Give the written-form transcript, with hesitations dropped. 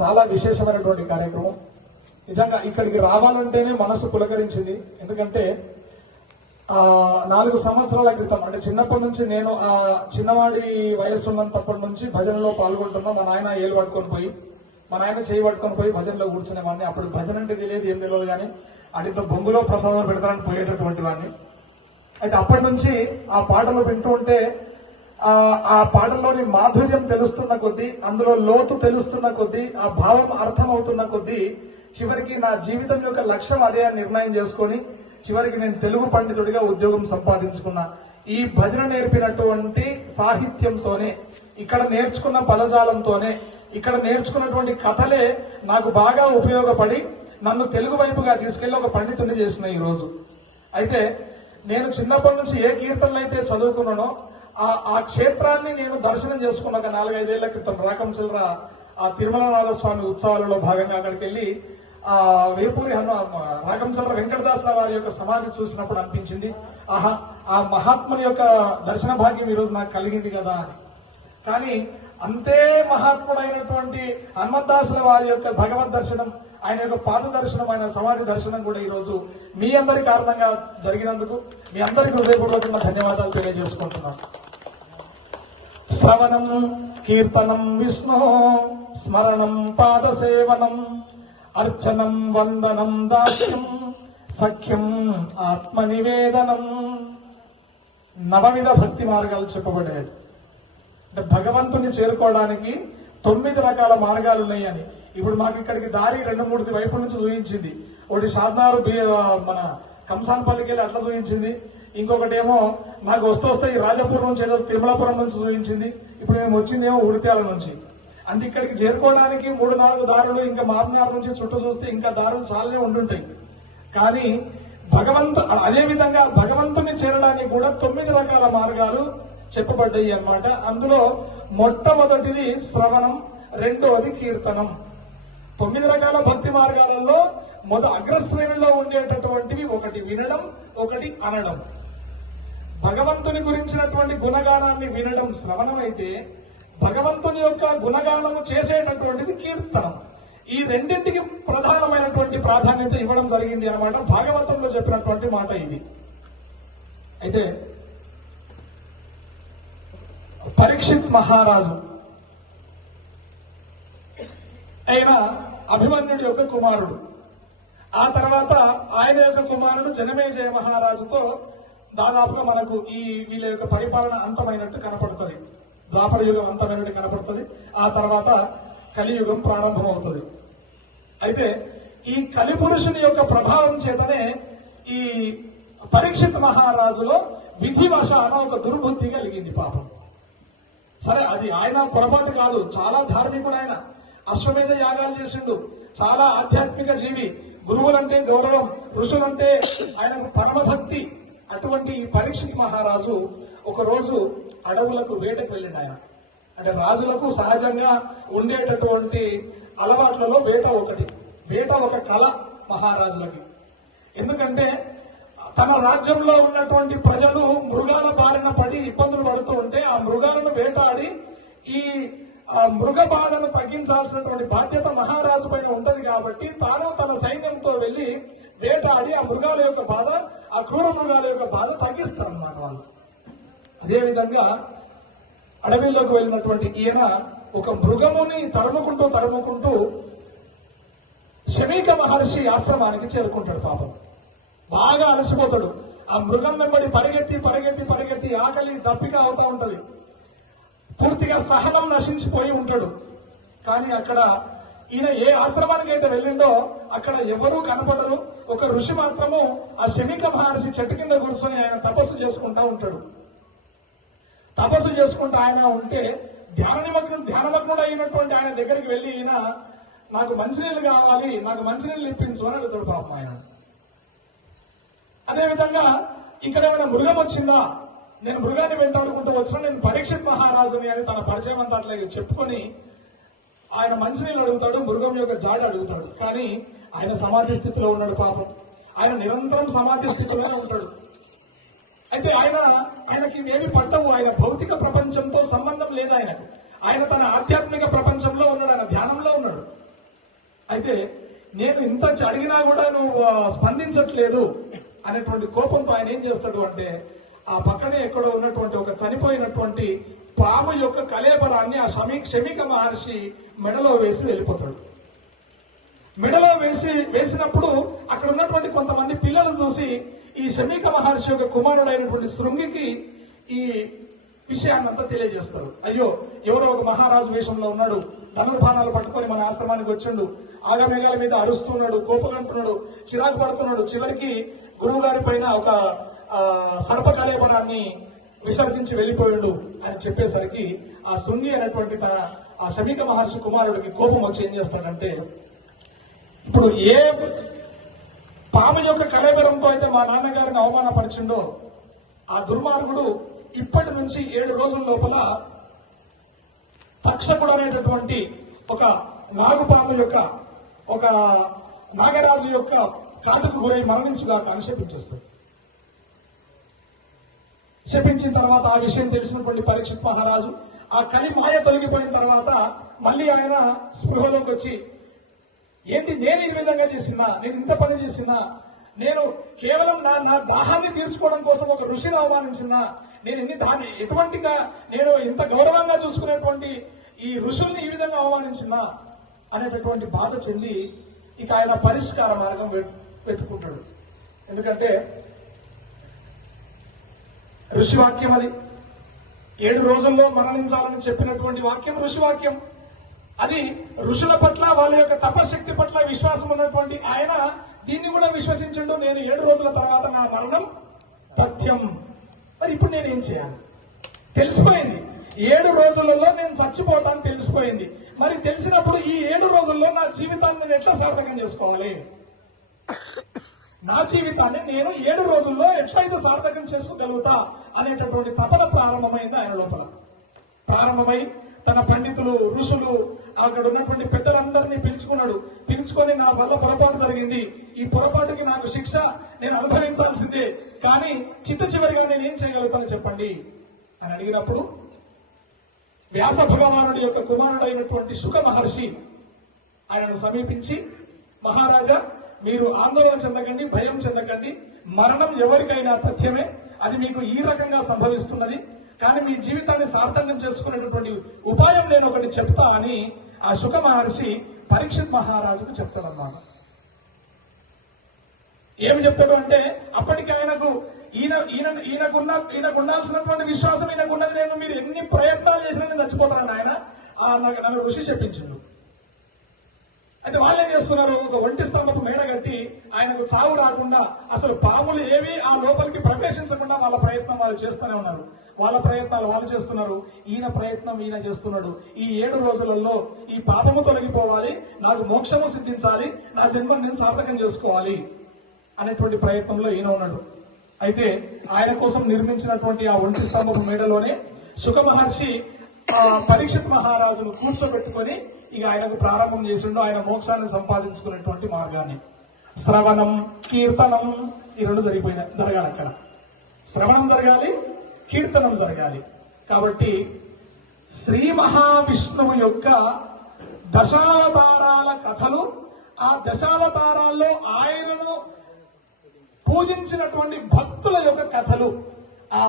చాలా విశేషమైనటువంటి కార్యక్రమం. నిజంగా ఇక్కడికి రావాలంటేనే మనసు పులకరించింది. ఎందుకంటే 4 సంవత్సరాల క్రితం, అంటే చిన్నప్పటి నుంచి నేను చిన్నవాడి వయస్సు ఉన్నప్పటి నుంచి భజనలో పాల్గొంటున్నా. మా నాయన ఏలు పట్టుకొని పోయి, మా నాయన చేయి పట్టుకొని పోయి భజనలో కూర్చునేవాడిని. అప్పుడు భజన అంటే తెలియదు, ఏం తెలియదు, కానీ అడితో బొంగులో ప్రసాదం పెడతానని పోయేటటువంటి వాడిని. అయితే అప్పటి నుంచి ఆ పాటలు వింటూ ఉంటే ఆ పాటల్లోని మాధుర్యం తెలుస్తున్న కొద్దీ, అందులో లోతు తెలుస్తున్న కొద్దీ, ఆ భావం అర్థమవుతున్న కొద్దీ చివరికి నా జీవితం యొక్క లక్ష్యం అదే అని నిర్ణయం చేసుకొని చివరికి నేను తెలుగు పండితుడిగా ఉద్యోగం సంపాదించుకున్నా. ఈ భజన నేర్పినటువంటి సాహిత్యంతోనే, ఇక్కడ నేర్చుకున్న పదజాలంతోనే, ఇక్కడ నేర్చుకున్నటువంటి కథలే నాకు బాగా ఉపయోగపడి నన్ను తెలుగు వైపుగా తీసుకెళ్లి ఒక పండితుడిని చేసిన ఈ రోజు. అయితే నేను చిన్నప్పటి నుంచి ఏ కీర్తనలు అయితే చదువుకున్నానో ఆ క్షేత్రాన్ని నేను దర్శనం చేసుకున్న ఒక 4-5 ఏళ్ల క్రితం రాకంచిల్ర ఆ తిరుమలనాథ స్వామి ఉత్సవాలలో భాగంగా అక్కడికి వెళ్ళి వేపూరి రాకంచిల్ర వెంకటదాస వారి యొక్క సమాధి చూసినప్పుడు అనిపించింది, ఆహా, ఆ మహాత్ముని యొక్క దర్శన భాగ్యం ఈరోజు నాకు కలిగింది కదా అని. కానీ అంతే మహాత్ముడైనటువంటి హనుమద్దాసుల వారి యొక్క భగవద్ దర్శనం, ఆయన యొక్క పాద దర్శనం, ఆయన సమాధి దర్శనం కూడా ఈరోజు మీ అందరి కారణంగా జరిగినందుకు మీ అందరికీ హృదయపూర్వకంగా ధన్యవాదాలు తెలియజేసుకుంటున్నాను. శ్రవణం కీర్తనం విష్ణు స్మరణం పాద సేవనం అర్చనం వందనం దాస్యం సఖ్యం ఆత్మనివేదనం. నవవిధ భక్తి మార్గాలు చెప్పబడ్డాయి. అంటే భగవంతుని చేరుకోవడానికి 9 రకాల మార్గాలు ఉన్నాయని. ఇప్పుడు మాకు ఇక్కడికి దారి 2-3 వైపుల నుంచి చూపించింది. ఒకటి షాద్నారు మన కంసాన్పల్లికి వెళ్ళి అట్లా చూపించింది. ఇంకొకటి ఏమో నాకు వస్తే ఈ రాజాపురం నుంచి ఏదో తిరుమలపురం నుంచి చూపించింది. ఇప్పుడు మేము వచ్చిందేమో ఉడిత్యాల నుంచి. అంటే ఇక్కడికి చేరుకోవడానికి 3-4 దారులు, ఇంకా మాబ్నార్ నుంచి చుట్టూ చూస్తే ఇంకా దారులు చాలానే ఉండుంటాయి. కానీ అదే విధంగా భగవంతుని చేరడానికి కూడా 9 రకాల మార్గాలు చెప్పబడ్డాయి అన్నమాట. అందులో మొట్టమొదటిది శ్రవణం, రెండవది కీర్తనం. 9 రకాల భక్తి మార్గాలలో అగ్రశ్రేణిలో ఉండేటటువంటివి ఒకటి వినడం, ఒకటి అనడం. భగవంతుని గురించినటువంటి గుణగానాన్ని వినడం శ్రవణం అయితే, భగవంతుని యొక్క గుణగానము చేసేటటువంటిది కీర్తనం. ఈ రెండింటికి ప్రధానమైనటువంటి ప్రాధాన్యత ఇవ్వడం జరిగింది అన్నమాట. భాగవతంలో చెప్పినటువంటి మాట ఇది. అయితే పరీక్షిత్ మహారాజు అయిన అభిమన్యుడి యొక్క కుమారుడు, ఆ తర్వాత ఆయన యొక్క కుమారుడు జనమేజయ మహారాజుతో దాదాపుగా మనకు వీళ్ళ యొక్క పరిపాలన అంతమైనట్టు కనపడుతుంది. ద్వాపర యుగం అంతమైనట్టు కనపడుతుంది. ఆ తర్వాత కలియుగం ప్రారంభమవుతుంది. అయితే ఈ కలిపురుషుని యొక్క ప్రభావం చేతనే ఈ పరీక్షిత్ మహారాజులో విధివశాన ఒక దుర్బుద్ధి కలిగింది పాపం. సరే, అది ఆయన పొరపాటు కాదు, చాలా ధార్మికుడు ఆయన. అశ్వమేధ యాగాలు చేసిండు, చాలా ఆధ్యాత్మిక జీవి, గురువులంటే గౌరవం, ఋషులంటే ఆయనకు పరమభక్తి. అటువంటి పరీక్షిత్ మహారాజు ఒకరోజు అడవులకు వేటకు వెళ్ళిండు. ఆయన అంటే రాజులకు సహజంగా ఉండేటటువంటి అలవాట్లలో వేట ఒక కళ మహారాజులకి. ఎందుకంటే తన రాజ్యంలో ఉన్నటువంటి ప్రజలు మృగాల బారిన పడి ఇబ్బందులు పడుతూ ఉంటే ఆ మృగాలను వేటాడి ఈ మృగ బాధను తగ్గించాల్సినటువంటి బాధ్యత మహారాజు పైన ఉంటది. కాబట్టి తాను తన సైన్యంతో వెళ్లి వేటాడి ఆ మృగాల యొక్క బాధ, ఆ క్రూర మృగాల యొక్క బాధ తగ్గిస్తారన్నమాట వాళ్ళు. అదేవిధంగా అడవిలోకి వెళ్ళినటువంటి ఈయన ఒక మృగముని తరుముకుంటూ శమీక మహర్షి ఆశ్రమానికి చేరుకుంటాడు. పాపం బాగా అలసిపోతాడు. ఆ మృగం వెంబడి పరిగెత్తి ఆకలి దప్పిక అవుతా ఉంటది. పూర్తిగా సహనం నశించిపోయి ఉంటాడు. కానీ అక్కడ ఈయన ఏ ఆశ్రమానికి అయితే వెళ్ళిండో అక్కడ ఎవరూ కనపడరు. ఒక ఋషి మాత్రము ఆ శమీక మహర్షి చెట్టు కింద కూర్చొని ఆయన తపస్సు చేసుకుంటా ఉంటాడు. తపస్సు చేసుకుంటూ ఆయన ఉంటే ధ్యానమగ్నుడు అయినటువంటి ఆయన దగ్గరికి వెళ్ళి, ఈయన నాకు మంచినీళ్ళు కావాలి, నాకు మంచినీళ్ళు ఇప్పించు అని అడుగుతాడు పాపం ఆయన. అదేవిధంగా ఇక్కడ ఏమైనా మృగం వచ్చిందా, నేను మృగాన్ని వెంటాడుకుంటూ వచ్చినా, నేను పరీక్షిత్ మహారాజుని అని తన పరిచయం అంతా అట్లాగే చెప్పుకొని ఆయన మంచినీళ్ళు అడుగుతాడు, మృగం యొక్క జాడ అడుగుతాడు. కానీ ఆయన సమాధి స్థితిలో ఉన్నాడు పాపం. ఆయన నిరంతరం సమాధి స్థితిలోనే ఉంటాడు. అయితే ఆయనకి ఏమి పట్టవు. ఆయన భౌతిక ప్రపంచంతో సంబంధం లేదు ఆయనకు. ఆయన తన ఆధ్యాత్మిక ప్రపంచంలో ఉన్నాడు, ఆయన ధ్యానంలో ఉన్నాడు. అయితే నేను ఇంత అడిగినా కూడా నువ్వు స్పందించట్లేదు అనేటువంటి కోపంతో ఆయన ఏం చేస్తాడు అంటే ఆ పక్కనే ఎక్కడో ఉన్నటువంటి ఒక చనిపోయినటువంటి పాము యొక్క కళేబరాన్ని ఆ శమీక మహర్షి మెడలో వేసి వెళ్ళిపోతాడు. మెడలో వేసినప్పుడు అక్కడ ఉన్నటువంటి కొంతమంది పిల్లలు చూసి ఈ శమీక మహర్షి యొక్క కుమారుడైనటువంటి శృంగికి ఈ విషయాన్నంతా తెలియజేస్తారు. అయ్యో, ఎవరో ఒక మహారాజు వేషంలో ఉన్నాడు, ధనుర్బాణాలు పట్టుకొని మన ఆశ్రమానికి వచ్చిండు, ఆగమేఘాల మీద అరుస్తున్నాడు, కోపగంటున్నాడు, చిరాకు పడుతున్నాడు, చివరికి గురువు గారి పైన ఒక సర్ప కళేబరాన్ని విసర్జించి వెళ్ళిపోయాడు అని చెప్పేసరికి ఆ శృంగి అనేటువంటి ఆ శమీక మహర్షి కుమారుడికి కోపం వచ్చి ఏం చేస్తాడంటే, ఇప్పుడు ఏ పాము యొక్క కళేబరంతో అయితే మా నాన్నగారిని అవమానపరిచిండో ఆ దుర్మార్గుడు ఇప్పటి నుంచి 7 రోజుల లోపల తక్షకుడు అనేటటువంటి ఒక నాగుపాము యొక్క ఒక నాగరాజు యొక్క కాటుకు గురై మరణించుగాక అని శపించేస్తాడు. శపించిన తర్వాత ఆ విషయం తెలిసినటువంటి పరీక్షిత్ మహారాజు ఆ కలి మాయ తొలగిపోయిన తర్వాత మళ్ళీ ఆయన స్పృహలోకి వచ్చి, ఏంటి నేను ఈ విధంగా చేసినా, నేను ఇంత పని చేసినా, నేను కేవలం నా దాహాన్ని తీర్చుకోవడం కోసం ఒక ఋషిని అవమానించినా, నేను ఎటువంటిగా నేను ఇంత గౌరవంగా చూసుకునేటువంటి ఈ ఋషుల్ని ఈ విధంగా అవమానించినా అనేటటువంటి బాధ చెంది ఇక ఆయన పరిష్కార మార్గం వెతుకుంటాడు. ఎందుకంటే ఋషివాక్యం అది 7 రోజుల్లో మరణించాలని చెప్పినటువంటి వాక్యం ఋషివాక్యం. అది ఋషుల పట్ల వాళ్ళ యొక్క తపశక్తి పట్ల విశ్వాసం ఉన్నటువంటి ఆయన దీన్ని కూడా విశ్వసించండు. నేను 7 రోజుల తర్వాత నా మరణం తథ్యం. మరి ఇప్పుడు నేనేం చేయాలి? తెలిసిపోయింది, 7 రోజులలో నేను చచ్చిపోతాను తెలిసిపోయింది. మరి తెలిసినప్పుడు ఈ 7 రోజుల్లో నా జీవితాన్ని నేను ఎట్లా సార్థకం చేసుకోవాలి? నా జీవితాన్ని నేను 7 రోజుల్లో ఎట్లయితే సార్థకం చేసుకోగలుగుతా అనేటటువంటి తపన ప్రారంభమైంది ఆయన లోపల. ప్రారంభమై తన పండితులు, ఋషులు, అక్కడ ఉన్నటువంటి పెద్దలందరినీ పిలుచుకొని నా వల్ల పొరపాటు జరిగింది, ఈ పొరపాటుకి నాకు శిక్ష నేను అనుభవించాల్సిందే, కానీ చివరిగా నేను ఏం చేయగలుగుతాను చెప్పండి అని అడిగినప్పుడు వ్యాస భగవానుడి యొక్క కుమారుడైనటువంటి శుక మహర్షి ఆయనను సమీపించి, మహారాజా, మీరు ఆందోళన చెందకండి, భయం చెందకండి, మరణం ఎవరికైనా తథ్యమే, అది మీకు ఈ రకంగా సంభవిస్తున్నది, కానీ మీ జీవితాన్ని సార్థకం చేసుకునేటటువంటి ఉపాయం నేను ఒకటి చెప్తా అని ఆ శుక మహర్షి పరీక్షిత్ మహారాజుకు చెప్తాడన్నమాట. ఏమి చెప్తాడు అంటే, అప్పటికి ఆయనకు ఈయనకు ఉండాల్సినటువంటి విశ్వాసం ఈయనకున్నది, మీరు ఎన్ని ప్రయత్నాలు చేసినా నేను చచ్చిపోతానని ఆయన నన్ను ఋషి చెప్పించిండు. అయితే వాళ్ళు ఏం చేస్తున్నారు, ఒక ఒంటి స్తంభపు మేడ కట్టి ఆయనకు చావు రాకుండా, అసలు పాములు ఏవి ఆ లోపలికి ప్రవేశించకుండా వాళ్ళ ప్రయత్నం వాళ్ళు చేస్తూనే ఉన్నారు. వాళ్ళ ప్రయత్నాలు వాళ్ళు చేస్తున్నారు, ఈయన ప్రయత్నం ఈయన చేస్తున్నాడు. ఈ 7 రోజులలో ఈ పాపము తొలగిపోవాలి, నాకు మోక్షము సిద్ధించాలి, నా జన్మను నేను సార్థకం చేసుకోవాలి అనేటువంటి ప్రయత్నంలో ఈయన ఉన్నాడు. అయితే ఆయన కోసం నిర్మించినటువంటి ఆ ఒంటి స్తంభపు మేడలోనే శుక మహర్షి పరీక్షిత్ మహారాజును కూర్చోబెట్టుకొని ఇక ఆయనకు ప్రారంభం చేసిండు ఆయన మోక్షాన్ని సంపాదించుకునేటువంటి మార్గాన్ని. శ్రవణం, కీర్తనం, ఈ 2 జరగాలి అక్కడ. శ్రవణం జరగాలి, కీర్తనం జరగాలి. కాబట్టి శ్రీ మహావిష్ణువు యొక్క దశావతారాల కథలు, ఆ దశావతారాల్లో ఆయనను పూజించినటువంటి భక్తుల యొక్క కథలు